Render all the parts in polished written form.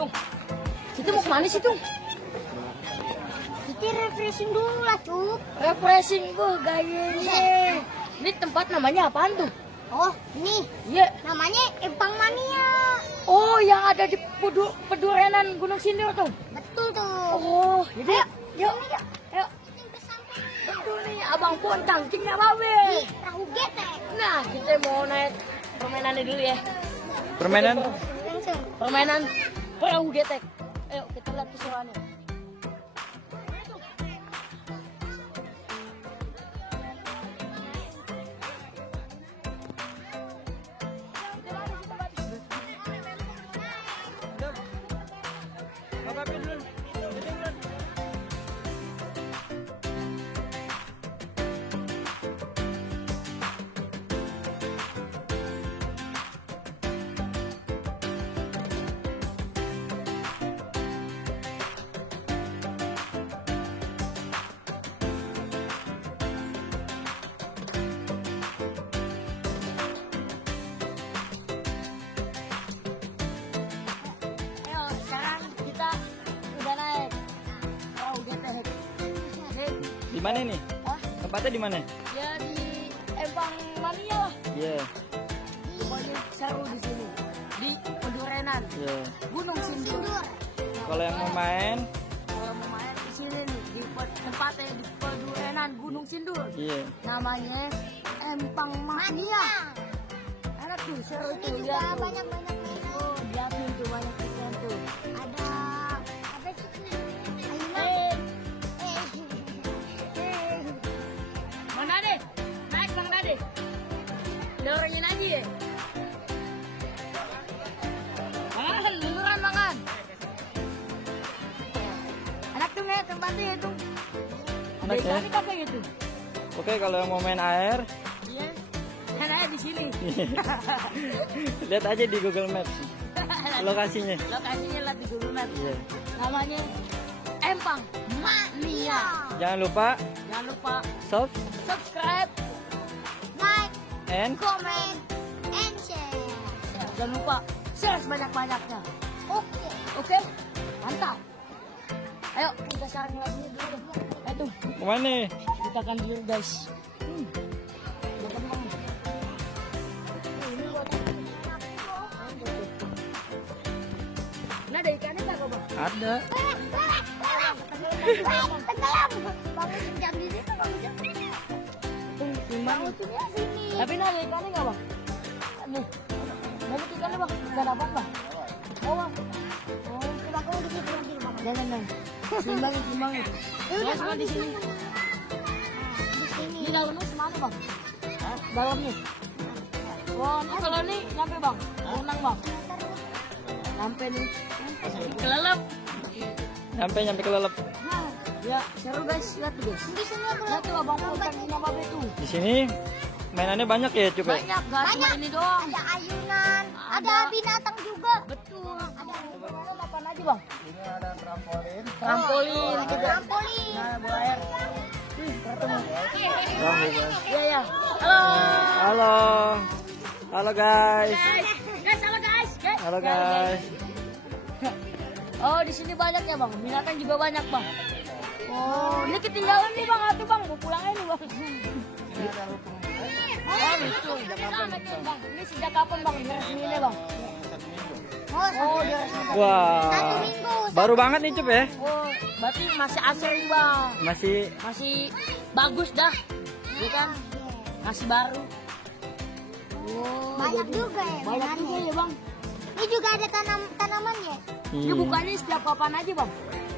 Tung. Kita mau kemana sih, Tung? Kita refreshing dulu lah, Cuk. Refreshing, gayanya. Ini tempat namanya apaan, Tung? Oh, ini. Iya. Namanya Empang Mania. Oh, yang ada di pedurenan Gunung Sindur, Tung? Betul tuh. Oh, jadi yuk. Ayo. Betul nih, Abang Pontang, Cingnya Babe. Perahu getek. Nah, kita mau naik permainannya dulu ya. Permainan? Permainan perahu getek. Ayo kita lihat keseruannya. Di mana nih? Hah? Tempatnya di mana? Ya di Empang Mania lah. Iya. Pokoknya seru di sini. Di Pedurenan. Iya. Gunung Sindur. Kalau yang mau main? Kalau mau main di sini nih di tempatnya di Pedurenan Gunung Sindur. Iya. Namanya Empang Mania. Enak tuh, seru tuh. Ini juga banyak-banyak mainan. Oh, liatin tuh banyak ikan tuh. Ada apa sih? Ayunan. Bang Dade, naik Bang Dade. Dorongin aja ya. Bangan, luluran bangan. Anak tuh nih tempatnya itu. Enak ya? Ikan kayak gitu. Oke, kalau yang mau main air, Iya. Enaknya di sini. lihat aja di Google Maps lokasinya. Lokasinya lihat di Google Maps. Iya. Namanya Empang Mania. Jangan lupa Jangan lupa subscribe. Like, and comment, and share. Jangan lupa share sebanyak-banyaknya. Oke. Oke? Mantap. Ayo kita saring lagi dulu. Ayo tuh, kemana nih? kita akan dulu guys. Nah, ada ikannya nggak, Bang? Ada. Tenggelam. Bangun jam di situ, bangun jam di situ. Timbang. Untungnya sini. Tapi nah, ada ikannya nggak, Bang? Nih, banyak ikannya, Bang. Nggak dapat, Bang. Oh, Bang. Oh, coba kamu di situ nanti, Bang. Jangan. Timbangin. Udah, Semua di sini. di sini. Ini dalamnya semana, Bang? Dalamnya. Oh, ini kalau ini nyampe, Bang. Renang, Bang. Sampai nih. Kelelep. Nyampe kelelep. Ya, seru guys. Lihat tuh, guys. Di sini aku Lihat tuh Abang Pontang sama Babe tuh. Di sini mainannya banyak ya, Cup? Banyak, gak cuma ini doang. ada ayunan, ada binatang juga. Betul. Ada Apa aja, Bang? Ini ada trampolin. Trampolin ada juga. trampolin. Iya. Halo. Halo. Halo guys. Guys. Halo guys. Oh, di sini banyak ya, Bang. Binatang juga banyak, Bang. Oh, ini ketinggalan nih, Bang. Atuh, Bang. Mau pulang aja nih, Bang. Oh, lucu. Bang, ini sejak kapan, Bang? Diresmiinnya, Bang? Oh, diresmiin. Wah. 1 minggu. Baru banget nih, Cup ya? Oh, berarti masih asri, Bang. Masih Bagus dah. Iya kan? Masih baru. Oh, Banyak jadi juga ya Banyak mainannya. juga ya, Bang. Ini juga ada tanaman ya. Ini Iya. bukanya setiap kapan aja, Bang?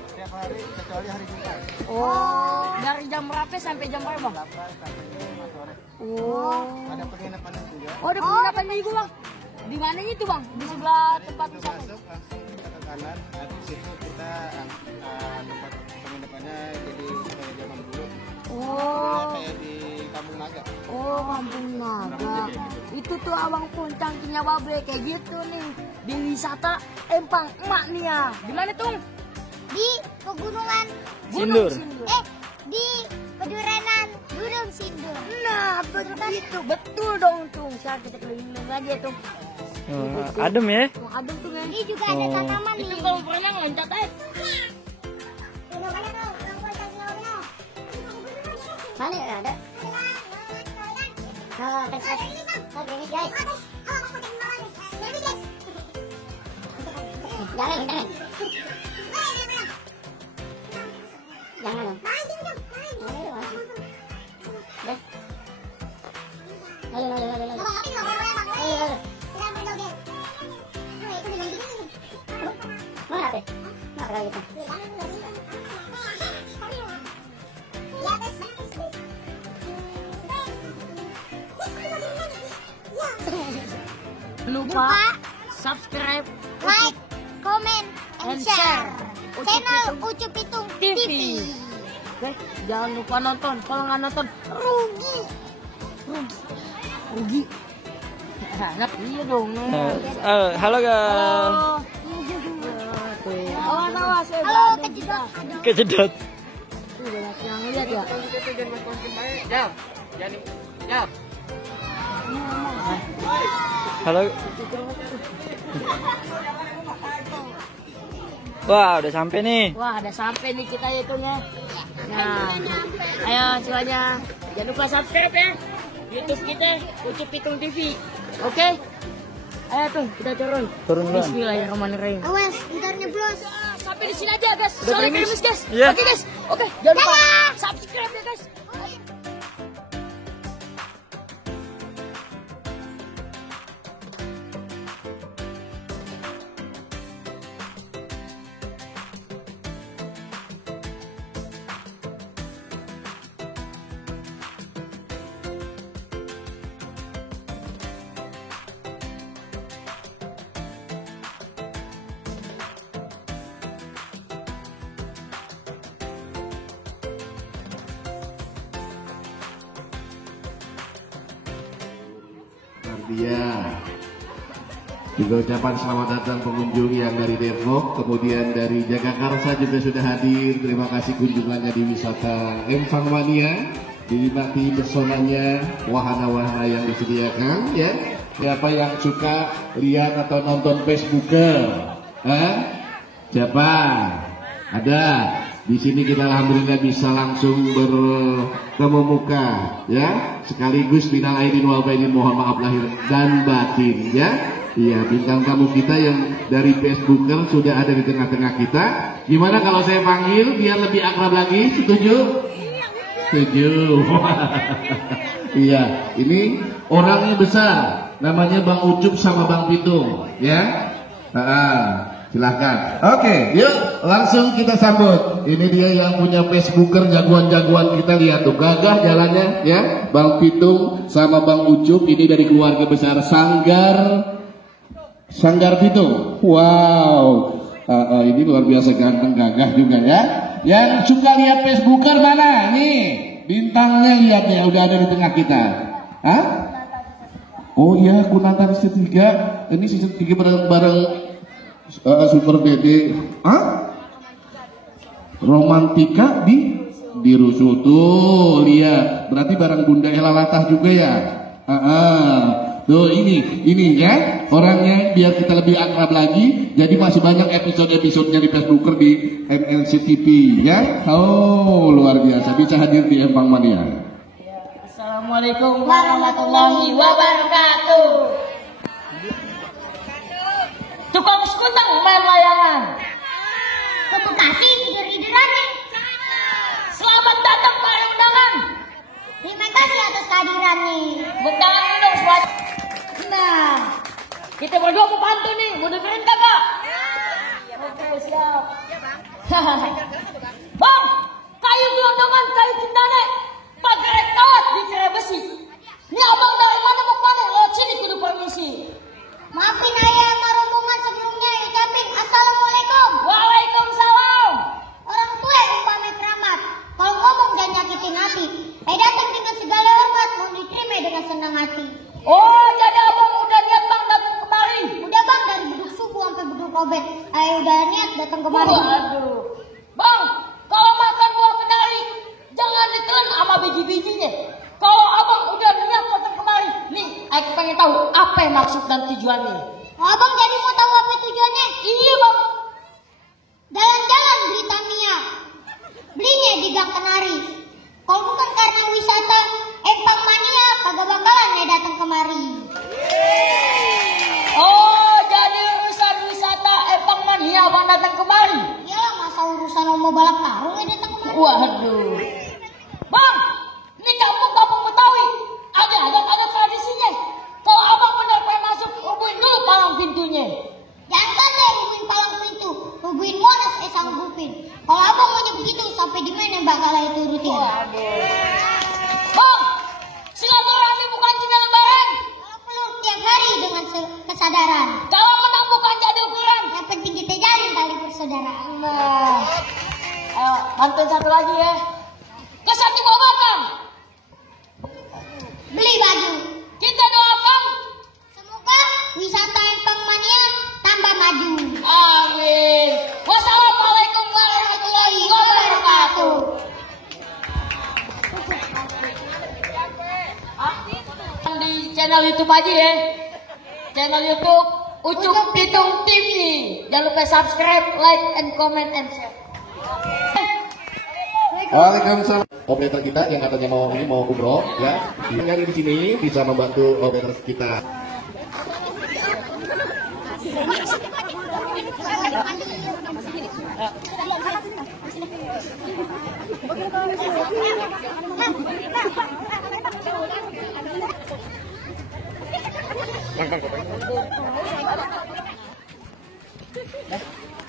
Setiap hari kecuali hari Jumat. Oh, dari jam berapa sampai jam berapa, Bang? 8 sampai 5 sore. Oh. Ada penginapan juga. Oh, ada penginapan juga, Bang. Di mana itu, Bang? Di sebelah tempat Itu wisata. masuk langsung kita ke kanan. Di situ kita tempat penginapannya jadi kayak zaman dulu. Oh. Kayak di Kampung Naga. Oh, Kampung Naga. Itu tuh Abang Pontang Cingnya Babe kayak gitu nih. Di wisata Empang Mania. Di mana, Tung? Di pegunungan. Sindur. Di Pedurenan Gunung Sindur. Nah, begitu. Betul dong, Tung. Sekarang kita keliling aja, Tung. Adem ya? Tuh, adem tuh, kan? Ini juga ada tanaman Itu nih. kalau berenang loncat aja. Mana ya ada? Oh, terus. Oh, gini guys. Jangan, jangan. Jangan dong. Ayo, ayo, ayo, ayo. Ayo, ayo. Mana teh? Mana kalau gitu? Lupa subscribe, Like, comment, and And share. share. Channel Ucup Pitung TV. TV. Oke, jangan lupa nonton. Kalau nggak nonton, rugi. Rugi. Enak iya dong. Halo guys. Halo. Awas awas. Halo, kejedot. Kejedot. Tuh banyak yang lihat ya. Halo. Wah, udah sampai nih. Wah, ada sampai nih kita hitungnya. Nah, ayo semuanya. Jangan lupa subscribe ya. YouTube kita Ucup Pitung TV. Oke? Ayo tuh, kita turun. Turun duluan. Bismillahirrahmanirrahim. Awas, bentar nyeblos. Sampai di sini aja, guys. Udah Soalnya finish? gerimis, guys. Iya. Oke, guys. Oke, jangan lupa subscribe ya, guys. Dia juga ucapan selamat datang pengunjung yang dari Depok, kemudian dari Jagakarsa juga sudah hadir. Terima kasih kunjungannya di wisata Empang Mania, dinikmati pesonanya wahana-wahana yang disediakan ya. Siapa yang suka lihat atau nonton Facebooker? Siapa? Ada. Di sini kita alhamdulillah bisa langsung bertemu muka ya, sekaligus minal aidin wal faizin, mohon maaf lahir dan batin ya. Iya, bintang tamu kita yang dari Facebooker sudah ada di tengah-tengah kita. Gimana kalau saya panggil biar lebih akrab lagi? Setuju? Setuju. Iya, ini orangnya besar, namanya Bang Ucup sama Bang Pitung ya. Silahkan. Oke, yuk langsung kita sambut. Ini dia yang punya Facebooker jagoan-jagoan kita, lihat tuh gagah jalannya ya. Bang Pitung sama Bang Ucup ini dari keluarga besar Sanggar Pitung. Wow. Ini luar biasa ganteng gagah juga ya. Yang suka lihat Facebooker mana? Nih, bintangnya lihat ya, udah ada di tengah kita. Hah? Oh iya, Kunanta season 3. Ini season 3 bareng Super Dede. Romantika di Rusuh tuh, lihat. Berarti barang Bunda Ella Latah juga ya. Tuh ini ya orangnya, biar kita lebih akrab lagi. Jadi masih banyak episode-episodenya di Facebooker di MLC TV ya. Oh luar biasa, bisa hadir di Empang Mania. Assalamualaikum warahmatullahi wabarakatuh. Tukang sekutang main layangan. Ke Bekasi tidur-tiduran nih. Selamat datang para undangan. Terima kasih atas kehadiran nih. Tepuk tangan dulu dong semua. Nah, kita berdua mau pantun nih. Mau dengerin kakak? Oke, siap. Bang, kayu gelondongan, kayu cendana, pagar kawat di tirai besi. Ini abang dari mana mau kemana? Lewat sini kudu permisi. Maafin ayah sama rombongan sebelumnya ucapin assalamualaikum. Waalaikumsalam. Orang tua yang pamit keramat. Kalau ngomong jangan nyakitin hati. Datang dengan segala hormat, mau diterima dengan senang hati. Oh, jadi abang udah niat bang datang kemari. Udah bang, dari beduk subuh sampai beduk obet. Ayo udah niat datang kemari. Waduh. Bang, kalau makan buah kenari, jangan ditelan sama biji-bijinya. Kalau abang udah niat datang kemari, nih, aku pengen tahu apa maksud dan tujuannya. Abang jadi mau tahu apa tujuannya? balap karung ya datang kemari. Waduh. Bang, ini kampung Betawi. Ada tradisinya. Kalau abang benar-benar masuk, rubuhin dulu palang pintunya. Jangan kata rubuhin palang pintu, rubuhin Monas sanggupin. Kalau abang maunya begitu sampai di mana bakal turutin. Bang, silaturahmi bukan cuma lebaran. Kalau perlu tiap hari dengan kesadaran. Kalau menang bukan jadi ukuran. Yang penting kita jalin tali persaudaraan. Nah, ayo bantuin satu lagi ya. Ke satu Babakan. Beli baju. Kita doakan. Semoga wisata Empang Mania tambah maju. Amin. Wassalamualaikum warahmatullahi wabarakatuh. Di channel YouTube aja ya. Channel YouTube Ucup Pitung TV. Jangan lupa subscribe, like, and comment, and share. Waalaikumsalam. Operator kita yang katanya mau umroh, ya, yang di sini bisa membantu operator kita.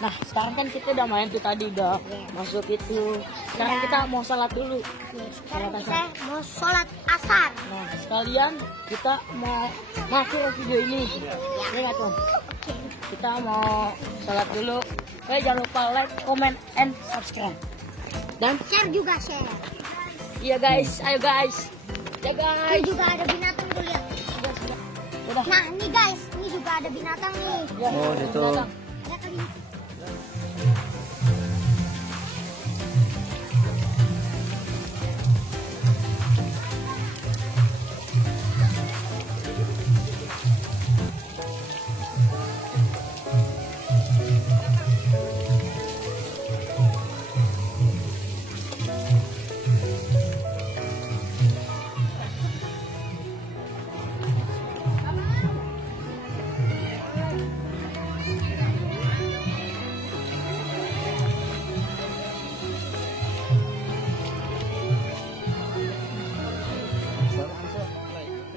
Nah, sekarang kan kita udah main tuh tadi, udah masuk itu. Sekarang kita mau sholat dulu. Sholat asar. Saya mau sholat asar. Nah, sekalian kita mau ngakhir video ini. Ya nggak tuh? Kita mau sholat dulu. Jangan lupa like, comment, and subscribe. Dan Share juga share. iya guys, ayo guys. Ya guys. Ini juga ada binatang tuh lihat. Udah. Nah ini guys, ini juga ada binatang nih. Ya, Oh, gitu. datang. Ada kali.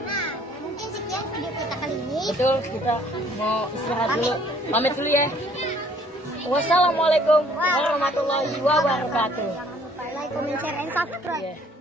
Nah, mungkin sekian video kita kali ini. Betul, kita mau istirahat dulu. Pamit dulu ya. Wassalamualaikum warahmatullahi wabarakatuh. Jangan lupa like, comment, share, and subscribe. Yeah.